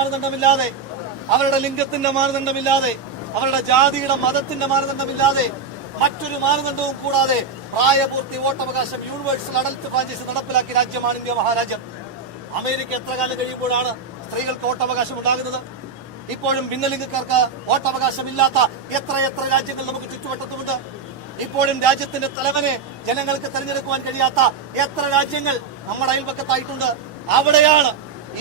മാനദണ്ഡമില്ലാതെ, അവരുടെ ലിംഗത്തിന്റെ മാനദണ്ഡമില്ലാതെ, അവരുടെ ജാതിയുടെ മതത്തിന്റെ മാനദണ്ഡമില്ലാതെ, മറ്റൊരു മാനദണ്ഡവും കൂടാതെ പ്രായപൂർത്തി വോട്ടവകാശം യൂണിവേഴ്സൽ അഡൽട്ട് ഫ്രാഞ്ചൈസി നടപ്പിലാക്കിയ രാജ്യമാണ് ഇന്ത്യ മഹാരാജ്യം. അമേരിക്ക എത്ര കാലം കഴിയുമ്പോഴാണ് സ്ത്രീകൾക്ക് വോട്ടവകാശം ഉണ്ടാകുന്നത്? ഇപ്പോഴും ഭിന്നലിംഗക്കാർക്ക് വോട്ടവകാശമില്ലാത്ത എത്ര രാജ്യങ്ങൾ നമുക്ക് ചുറ്റുവട്ടത്തുമുണ്ട്. ഇപ്പോഴും രാജ്യത്തിന്റെ തലവനെ ജനങ്ങൾക്ക് തെരഞ്ഞെടുക്കുവാൻ കഴിയാത്ത എത്ര രാജ്യങ്ങൾ നമ്മുടെ അയൽപക്കത്തായിട്ടുണ്ട്. അവിടെയാണ്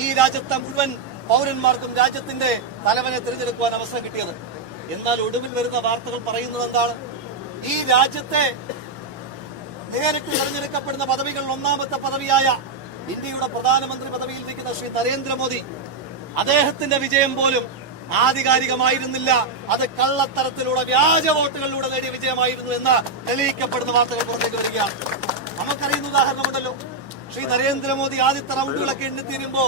ഈ രാജ്യത്തെ മുഴുവൻ പൗരന്മാർക്കും രാജ്യത്തിന്റെ തലവനെ തിരഞ്ഞെടുക്കുവാൻ അവസരം കിട്ടിയത്. എന്നാൽ ഒടുവിൽ വരുന്ന വാർത്തകൾ പറയുന്നത് എന്താണ്? ഈ രാജ്യത്തെ നേരിട്ട് തെരഞ്ഞെടുക്കപ്പെടുന്ന പദവികളിൽ ഒന്നാമത്തെ പദവിയായ ഇന്ത്യയുടെ പ്രധാനമന്ത്രി പദവിയിൽ ഇരിക്കുന്ന ശ്രീ നരേന്ദ്രമോദി, അദ്ദേഹത്തിന്റെ വിജയം പോലും ആധികാരികമായിരുന്നില്ല, അത് കള്ളത്തരത്തിലൂടെ വ്യാജ വോട്ടുകളിലൂടെ നേടിയ വിജയമായിരുന്നു എന്ന് തെളിയിക്കപ്പെടുന്ന വാർത്തകൾ പുറത്തേക്ക് വരികയാണ്. നമുക്കറിയുന്ന ഉദാഹരണമുണ്ടല്ലോ. ശ്രീ നരേന്ദ്രമോദി ആദ്യത്തെ റൗണ്ടുകളൊക്കെ എണ്ണിത്തീരുമ്പോ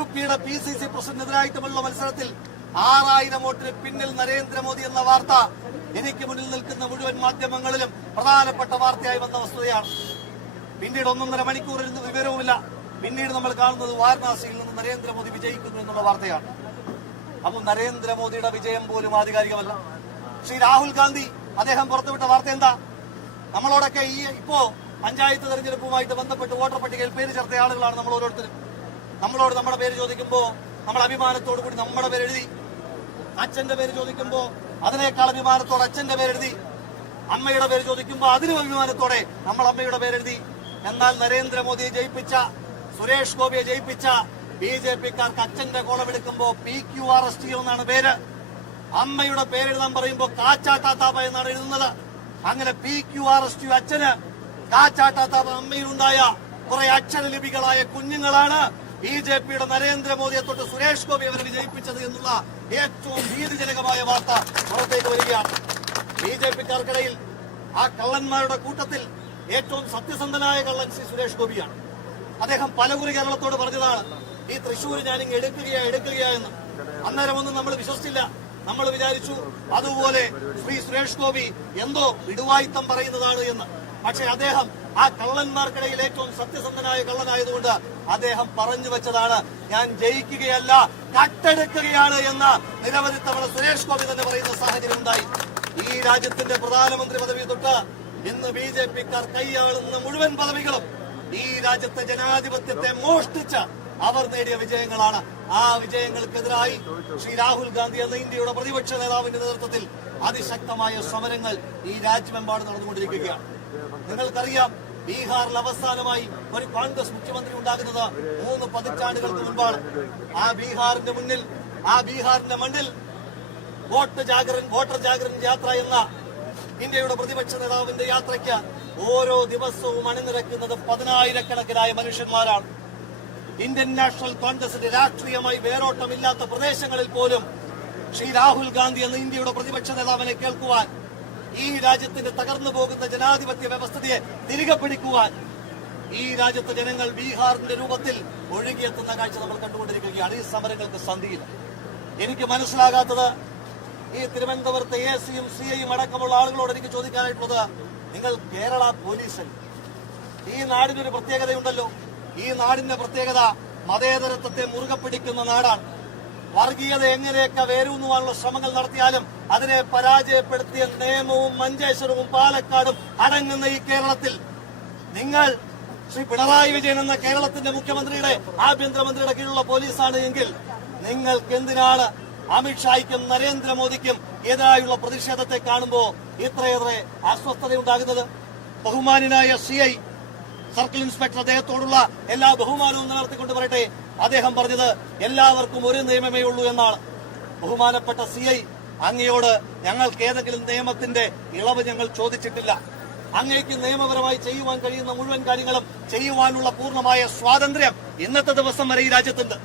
UPയുടെ PCC പ്രസിഡന്റിനെതിരായിട്ടുള്ള മത്സരത്തിൽ 6000 വോട്ടിന് പിന്നിൽ നരേന്ദ്രമോദി എന്ന വാർത്ത എനിക്ക് മുന്നിൽ നിൽക്കുന്ന മുഴുവൻ മാധ്യമങ്ങളിലും പ്രധാനപ്പെട്ട വാർത്തയായി വന്ന വസ്തുതയാണ്. പിന്നീട് 1.5 മണിക്കൂർ വിവരവുമില്ല. പിന്നീട് നമ്മൾ കാണുന്നത് വാരണാസിയിൽ നിന്ന് നരേന്ദ്രമോദി വിജയിക്കുന്നു എന്നുള്ള വാർത്തയാണ്. അപ്പോൾ നരേന്ദ്രമോദിയുടെ വിജയം പോലും ആധികാരികമല്ല. ശ്രീ രാഹുൽ ഗാന്ധി അദ്ദേഹം പുറത്തുവിട്ട വാർത്ത എന്താ? നമ്മളോടൊക്കെ ഇപ്പോ പഞ്ചായത്ത് തെരഞ്ഞെടുപ്പുമായിട്ട് ബന്ധപ്പെട്ട് വോട്ടർ പട്ടികയിൽ പേര് ചേർത്ത ആളുകളാണ് നമ്മൾ ഓരോരുത്തരും. നമ്മളോട് നമ്മുടെ പേര് ചോദിക്കുമ്പോൾ നമ്മൾ അഭിമാനത്തോടു കൂടി നമ്മുടെ പേര് എഴുതി. അച്ഛന്റെ പേര് ചോദിക്കുമ്പോൾ അതിനേക്കാൾ അഭിമാനത്തോടെ അച്ഛന്റെ പേരെഴുതി. അമ്മയുടെ പേര് ചോദിക്കുമ്പോൾ അതിനും അഭിമാനത്തോടെ നമ്മൾ അമ്മയുടെ പേരെഴുതി. എന്നാൽ നരേന്ദ്രമോദിയെ ജയിപ്പിച്ച, സുരേഷ് ഗോപിയെ ജയിപ്പിച്ച BJPക്കാർക്ക് അച്ഛന്റെ കോളമെടുക്കുമ്പോ PQRST എന്നാണ് പേര്. അമ്മയുടെ പേരെഴുതാൻ പറയുമ്പോൾ കാച്ചാട്ടാത്താപ്പ എന്നാണ് എഴുതുന്നത്. അങ്ങനെ PQRST അച്ഛന്, കാച്ചാട്ടാത്താപ്പ അമ്മയിലുണ്ടായ കുറെ അക്ഷരലിപികളായ കുഞ്ഞുങ്ങളാണ് BJPയുടെ നരേന്ദ്രമോദിയെ തൊട്ട് സുരേഷ് ഗോപി അവരെ വിജയിപ്പിച്ചത് എന്നുള്ള ഏറ്റവും ഭീതിജനകമായ വാർത്ത പുറത്തേക്ക് വരികയാണ്. BJPക്കാർക്കിടയിൽ ആ കള്ളന്മാരുടെ കൂട്ടത്തിൽ ഏറ്റവും സത്യസന്ധനായ കള്ളൻ ശ്രീ സുരേഷ് ഗോപിയാണ്. അദ്ദേഹം പലകുറി കേരളത്തോട് പറഞ്ഞതാണ്, ഈ തൃശ്ശൂർ ഞാനിങ്ങ് എടുക്കുകയാ എന്ന്. അന്നേരമൊന്നും നമ്മൾ വിശ്വസിച്ചില്ല. നമ്മൾ വിചാരിച്ചു അതുപോലെ ശ്രീ സുരേഷ് ഗോപി എന്തോ ഇടുവായിത്തം പറയുന്നതാണ് എന്ന്. പക്ഷെ അദ്ദേഹം ആ കള്ളന്മാർക്കിടയിൽ ഏറ്റവും സത്യസന്ധനായ കള്ളനായതുകൊണ്ട് അദ്ദേഹം പറഞ്ഞു വെച്ചതാണ്, ഞാൻ ജയിക്കുകയല്ല കട്ടെടുക്കുകയാണ് എന്ന് നിരവധി തവണ സുരേഷ് ഗോപി തന്നെ പറയുന്ന സാഹചര്യം ഉണ്ടായി. ഈ രാജ്യത്തിന്റെ പ്രധാനമന്ത്രി പദവി തൊട്ട് ഇന്ന് BJPക്കാർ കൈയാളുന്ന മുഴുവൻ പദവികളും ഈ രാജ്യത്തെ ജനാധിപത്യത്തെ മോഷ്ടിച്ച അവർ നേടിയ വിജയങ്ങളാണ്. ആ വിജയങ്ങൾക്കെതിരായി ശ്രീ രാഹുൽ ഗാന്ധി എന്ന ഇന്ത്യയുടെ പ്രതിപക്ഷ നേതാവിന്റെ നേതൃത്വത്തിൽ അതിശക്തമായ സമരങ്ങൾ ഈ രാജ്യമെമ്പാടും നടന്നുകൊണ്ടിരിക്കുകയാണ്. നിങ്ങൾക്കറിയാം, ബീഹാറിൽ അവസാനമായി ഒരു കോൺഗ്രസ് മുഖ്യമന്ത്രി ഉണ്ടാകുന്നത് 3 പതിറ്റാണ്ടുകൾക്ക് മുൻപാണ്. ആ ബീഹാറിന്റെ മുന്നിൽ, ആ ബീഹാറിന്റെ മണ്ണിൽ വോട്ടർ ജാഗരൻ യാത്ര എന്ന ഇന്ത്യയുടെ പ്രതിപക്ഷ നേതാവിന്റെ യാത്രയ്ക്ക് ഓരോ ദിവസവും അണിനിരക്കുന്നത് 10,000-കണക്കിനായ മനുഷ്യന്മാരാണ്. ഇന്ത്യൻ നാഷണൽ കോൺഗ്രസിന്റെ രാഷ്ട്രീയമായി വേരോട്ടമില്ലാത്ത പ്രദേശങ്ങളിൽ പോലും ശ്രീ രാഹുൽ ഗാന്ധി എന്ന ഇന്ത്യയുടെ പ്രതിപക്ഷ നേതാവിനെ കേൾക്കുവാൻ, ഈ രാജ്യത്തിന്റെ തകർന്നു പോകുന്ന ജനാധിപത്യ വ്യവസ്ഥയെ തിരികെ പിടിക്കുവാൻ ഈ രാജ്യത്തെ ജനങ്ങൾ ബീഹാറിന്റെ രൂപത്തിൽ ഒഴുകിയെത്തുന്ന കാഴ്ച നമ്മൾ കണ്ടുകൊണ്ടിരിക്കുകയാണ്. ഈ സമരങ്ങൾക്ക് സന്ധിയില്ല. എനിക്ക് മനസ്സിലാകാത്തത്, ഈ തിരുവനന്തപുരത്തെ AC-യും CI-യും അടക്കമുള്ള ആളുകളോട് എനിക്ക് ചോദിക്കാനായിട്ടുള്ളത്, നിങ്ങൾ കേരള പോലീസിൽ ഈ നാടിനൊരു പ്രത്യേകതയുണ്ടല്ലോ. ഈ നാടിന്റെ പ്രത്യേകത മതേതരത്വത്തെ മുറുകെ പിടിക്കുന്ന നാടാണ്. വർഗീയത എങ്ങനെയൊക്കെ വേരൂന്നുവാനുള്ള ശ്രമങ്ങൾ നടത്തിയാലും അതിനെ പരാജയപ്പെടുത്തിയ നേമവും മഞ്ചേശ്വരവും പാലക്കാടും അടങ്ങുന്ന ഈ കേരളത്തിൽ നിങ്ങൾ ശ്രീ പിണറായി വിജയൻ എന്ന കേരളത്തിന്റെ മുഖ്യമന്ത്രിയുടെ ആഭ്യന്തരമന്ത്രിയുടെ കീഴിലുള്ള പോലീസാണ് എങ്കിൽ നിങ്ങൾക്ക് എന്തിനാണ് അമിത്ഷായ്ക്കും നരേന്ദ്രമോദിക്കും എതിരായുള്ള പ്രതിഷേധത്തെ കാണുമ്പോൾ ഇത്രയേറെ അസ്വസ്ഥതയുണ്ടാകുന്നത്? ബഹുമാനായ CI സർക്കിൾ ഇൻസ്പെക്ടർ അദ്ദേഹത്തോടുള്ള എല്ലാ ബഹുമാനവും നിലനിർത്തിക്കൊണ്ട് പറയട്ടെ, അദ്ദേഹം പറഞ്ഞത് എല്ലാവർക്കും ഒരു നിയമമേ ഉള്ളൂ എന്നാണ്. ബഹുമാനപ്പെട്ട CI, അങ്ങയോട് ഞങ്ങൾക്ക് ഏതെങ്കിലും നിയമത്തിന്റെ ഇളവ് ഞങ്ങൾ ചോദിച്ചിട്ടില്ല. അങ്ങേക്ക് നിയമപരമായി ചെയ്യുവാൻ കഴിയുന്ന മുഴുവൻ കാര്യങ്ങളും ചെയ്യുവാനുള്ള പൂർണ്ണമായ സ്വാതന്ത്ര്യം ഇന്നത്തെ ദിവസം വരെ ഈ രാജ്യത്തുണ്ട്.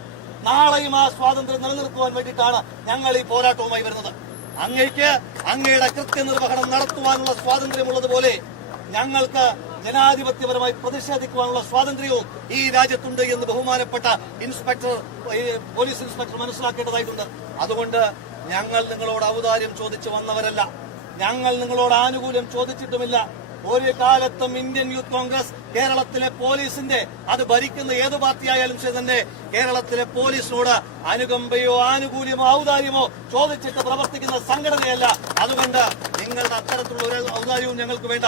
നാളെയും ആ സ്വാതന്ത്ര്യം നിലനിർത്തുവാൻ വേണ്ടിയിട്ടാണ് ഞങ്ങൾ ഈ പോരാട്ടവുമായി വരുന്നത്. അങ്ങേക്ക് അങ്ങയുടെ കൃത്യനിർവഹണം നടത്തുവാനുള്ള സ്വാതന്ത്ര്യമുള്ളതുപോലെ ഞങ്ങൾക്ക് ജനാധിപത്യപരമായി പ്രതിഷേധിക്കുവാനുള്ള സ്വാതന്ത്ര്യവും ഈ രാജ്യത്തുണ്ട് എന്ന് ബഹുമാനപ്പെട്ട പോലീസ് ഇൻസ്പെക്ടർ മനസ്സിലാക്കേണ്ടതായിട്ടുണ്ട്. അതുകൊണ്ട് ഞങ്ങൾ നിങ്ങളോട് ഔദാര്യം ചോദിച്ചു വന്നവരല്ല, ഞങ്ങൾ നിങ്ങളോട് ആനുകൂല്യം ചോദിച്ചിട്ടുമില്ല. ഒരു കാലത്തും ഇന്ത്യൻ യൂത്ത് കോൺഗ്രസ് കേരളത്തിലെ പോലീസിന്റെ, അത് ഭരിക്കുന്ന ഏത് പാർട്ടിയായാലും ശരി തന്നെ, കേരളത്തിലെ പോലീസിനോട് അനുകമ്പയോ ആനുകൂല്യമോ ഔദാര്യമോ ചോദിച്ചിട്ട് പ്രവർത്തിക്കുന്ന സംഘടനയല്ല. അതുകൊണ്ട് നിങ്ങളുടെ അത്തരത്തിലുള്ള ഒരു ഔദാര്യവും ഞങ്ങൾക്ക് വേണ്ട.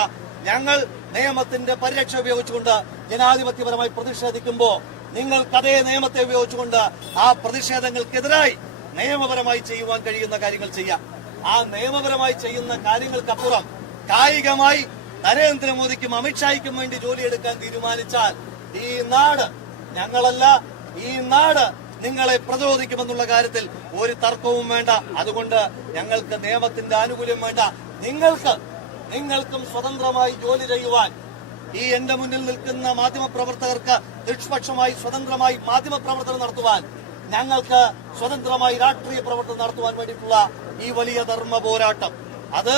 ഞങ്ങൾ നിയമത്തിന്റെ പരിരക്ഷ ഉപയോഗിച്ചുകൊണ്ട് ജനാധിപത്യപരമായി പ്രതിഷേധിക്കുമ്പോൾ നിങ്ങൾക്ക് അതേ നിയമത്തെ ഉപയോഗിച്ചുകൊണ്ട് ആ പ്രതിഷേധങ്ങൾക്കെതിരായി നിയമപരമായി ചെയ്യുവാൻ കഴിയുന്ന കാര്യങ്ങൾ ചെയ്യാം. ആ നിയമപരമായി ചെയ്യുന്ന കാര്യങ്ങൾക്കപ്പുറം കായികമായി നരേന്ദ്രമോദിക്കും അമിത്ഷായ്ക്കും വേണ്ടി ജോലിയെടുക്കാൻ തീരുമാനിച്ചാൽ ഈ നാട്, ഞങ്ങളല്ല, ഈ നാട് നിങ്ങളെ പ്രതിരോധിക്കുമെന്നുള്ള കാര്യത്തിൽ ഒരു തർക്കവും വേണ്ട. അതുകൊണ്ട് ഞങ്ങൾക്ക് നിയമത്തിന്റെ ആനുകൂല്യം വേണ്ട. നിങ്ങൾക്കും സ്വതന്ത്രമായി ജോലി ചെയ്യുവാൻ, ഈ എന്റെ മുന്നിൽ നിൽക്കുന്ന മാധ്യമപ്രവർത്തകർക്ക് നിഷ്പക്ഷമായി സ്വതന്ത്രമായി മാധ്യമപ്രവർത്തനം നടത്തുവാൻ, ഞങ്ങൾക്ക് സ്വതന്ത്രമായി രാഷ്ട്രീയ പ്രവർത്തനം നടത്തുവാൻ വേണ്ടിയിട്ടുള്ള ഈ വലിയ ധർമ്മ പോരാട്ടം, അത്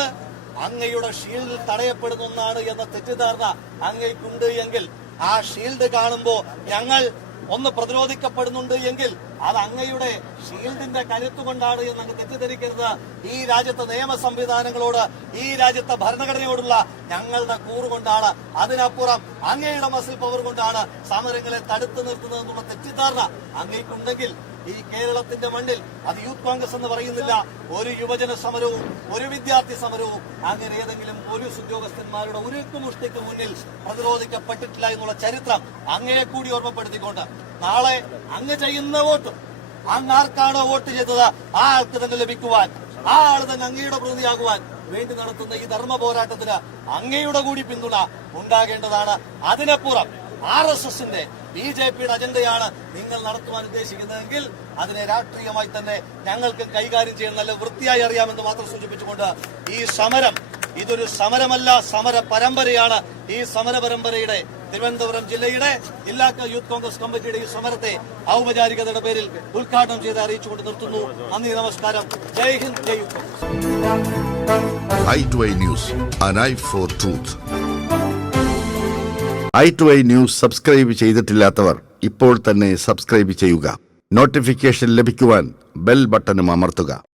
അങ്ങയുടെ ഷീൽഡിൽ തടയപ്പെടുന്ന ഒന്നാണ് എന്ന തെറ്റിദ്ധാരണ അങ്ങയ്ക്കുണ്ട് എങ്കിൽ, ആ ഷീൽഡ് കാണുമ്പോൾ ഞങ്ങൾ ഒന്ന് പ്രതിരോധിക്കപ്പെടുന്നുണ്ട് എങ്കിൽ അത് അങ്ങയുടെ ഷീൽഡിന്റെ കരുത്തുകൊണ്ടാണ് എന്ന് അങ്ങ് തെറ്റിദ്ധരിക്കരുത്. ഈ രാജ്യത്തെ നിയമ സംവിധാനങ്ങളോട്, ഈ രാജ്യത്തെ ഭരണഘടനയോടുള്ള ഞങ്ങളുടെ കൂറുകൊണ്ടാണ്, അതിനപ്പുറം അങ്ങയുടെ മസിൽ പവർ കൊണ്ടാണ് സമരങ്ങളെ തടുത്തു നിർത്തുന്നതെന്നുള്ള തെറ്റിദ്ധാരണ അങ്ങേക്കുണ്ടെങ്കിൽ ഈ കേരളത്തിന്റെ മണ്ണിൽ, അത് യൂത്ത് കോൺഗ്രസ് എന്ന് പറയുന്നില്ല, ഒരു യുവജന സമരവും ഒരു വിദ്യാർത്ഥി സമരവും അങ്ങനെ ഏതെങ്കിലും പോലീസ് ഉദ്യോഗസ്ഥന്മാരുടെ ഉരുക്കുമുഷ്ടിക്ക് മുന്നിൽ പ്രതിരോധിക്കപ്പെട്ടിട്ടില്ല എന്നുള്ള ചരിത്രം അങ്ങയെ കൂടി ഓർമ്മപ്പെടുത്തിക്കൊണ്ട്, നാളെ അങ്ങ് ചെയ്യുന്ന വോട്ട്, അങ്ങ് ആർക്കാണോ വോട്ട് ചെയ്തത് ആ ആൾക്ക് തന്നെ ലഭിക്കുവാൻ, ആ ആൾ തന്നെ അങ്ങയുടെ പ്രതിനിധിയാകുവാൻ വേണ്ടി നടത്തുന്ന ഈ ധർമ്മ പോരാട്ടത്തിന് അങ്ങയുടെ കൂടി പിന്തുണ ഉണ്ടാകേണ്ടതാണ്. അതിനപ്പുറം RSSന്റെ BJPയുടെ അജണ്ടയാണ് നിങ്ങൾ നടത്തുവാൻ ഉദ്ദേശിക്കുന്നതെങ്കിൽ അതിനെ രാഷ്ട്രീയമായി തന്നെ ഞങ്ങൾക്ക് കൈകാര്യം ചെയ്യാൻ നല്ല വൃത്തിയായി അറിയാമെന്ന് മാത്രം സൂചിപ്പിച്ചുകൊണ്ട്, ഈ സമരം ഇതൊരു സമരമല്ല, സമര പരമ്പരയാണ്. ഈ സമര പരമ്പരയുടെ തിരുവനന്തപുരം ജില്ലയുടെ ജില്ലാ യൂത്ത് കോൺഗ്രസ് കമ്മിറ്റിയുടെ ഈ സമരത്തെ ഔപചാരികതയുടെ പേരിൽ ഉദ്ഘാടനം ചെയ്ത് അറിയിച്ചുകൊണ്ട് നിർത്തുന്നു. നന്ദി, നമസ്കാരം. Jai Hind, Jai Youth Congress. i2i News, an eye for truth. i2i News subscribe ചെയ്തിട്ടില്ലാത്തവർ ഇപ്പോൾ തന്നെ സബ്സ്ക്രൈബ് ചെയ്യുക. നോട്ടിഫിക്കേഷൻ ലഭിക്കുവാൻ ബെൽ ബട്ടണും അമർത്തുക.